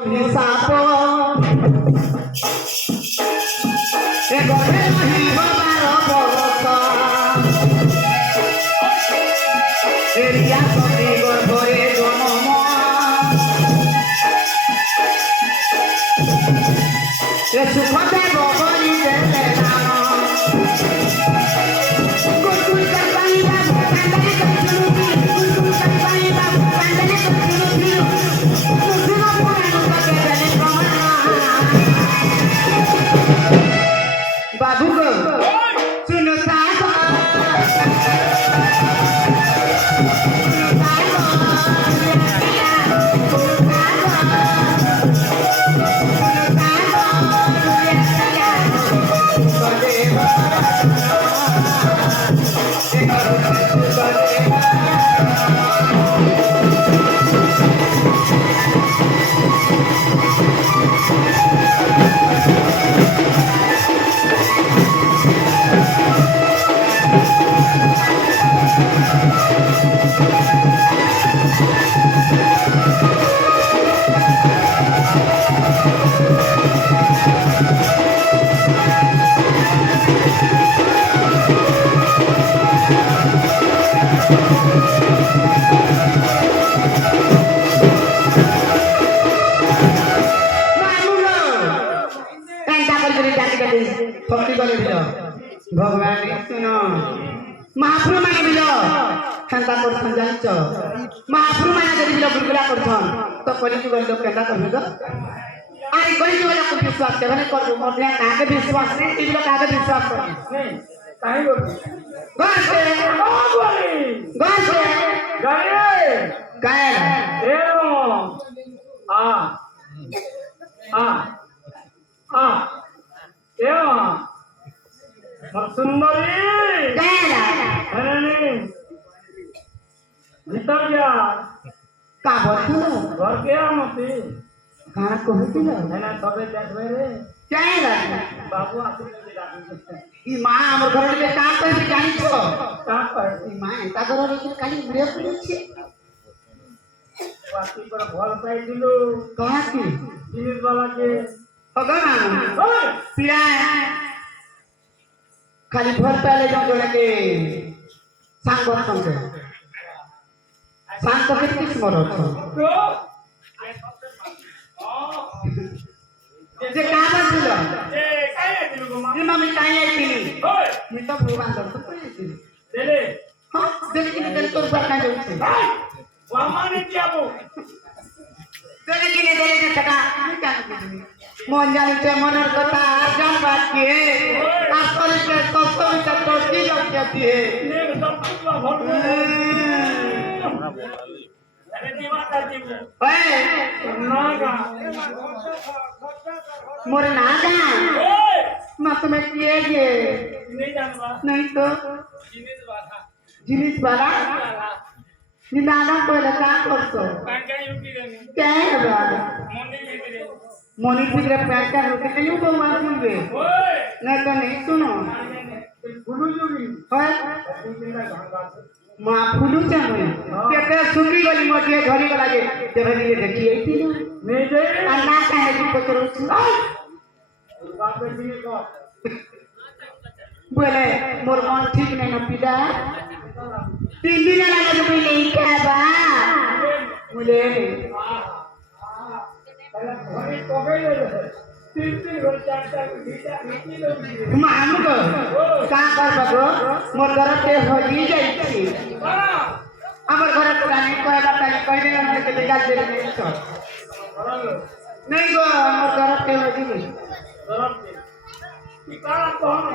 shop ए गरे नहीं हमार बलता एरिया सती गर्भरे जन्म ए सुख देव बलि देले नाम गुलगुल कर पाई बाबू कांदले कर चुनुती गुलगुल कर पाई बाबू कांदले कर चुनुती मुझना पुरानो का देले बाबू को सुनो साथ भगवान सुन महाप्रभु माने बिल खांता करथन जानच महाप्रभु माने जदि बिल बुलबुला करथन तो कली जुग लोग केना करबे ग आइ कली जुग लोग विश्वास केबे करबो मोरले काके विश्वास नहीं बिल काके विश्वास कर नहीं काहे बोल गासे गासे गाए गाए एरो आ आ आ एरो सुंदरी भीतर जा का बतू घर के आमती कहां कहती है ना सबे देखबे रे क्या रे बाबू आके ई मां हमर घर में का कर जानी छो का कर ई मां एता घर रे खाली बुढ़े पड़े छे वासी पर भल पाई दिलो कहा की जिनिस वाला के अगना ओए पिया खाली भर पहले जोड़े के सांग संगे सांग तो किस मरो जे काबर दिलो ए काय दिलो गोमा जे मम्मी काय आइतिनी ओय मी तो भगवान दर्शन कर आइतिनी देले हां देले कि तेरे तोर पर काय होइछे वामा ने दियाबो देले कि ने देले जे टका क्या करबी मन जानी ते मनर कथा जान बात की है आसर के तत्व का टोटी लग जाती है ने सब कुछ भर अरे दीवाता जी ओए नागा मोर नागा ओए मत में किए ये नहीं जानबा नहीं तो जिनिस वाला नि नागा को लगा करतो कांका युकी रे क्या है बा मोनी फिर पैसा होते क्यों को मारूंगे ओए नहीं तो नहीं सुनो फुलू जुरी ओए मां फुलू चाहे केते सुकी गली मोटे घरी गला जे तेरे लिए देखी आईती नहीं जे अन्ना काहे की पकड़ो बाप बेटी को बोले मोर मन ठीक नहीं न पिला 3 दिन लगा जो कोई नहीं खाबा बोले मामू को का करबो मोर घर के होई जाई हमर घर पूरा नहीं कहला ताली कह दे हम के गाल दे नहीं गो मोर घर के होई गई घर के की का कहनो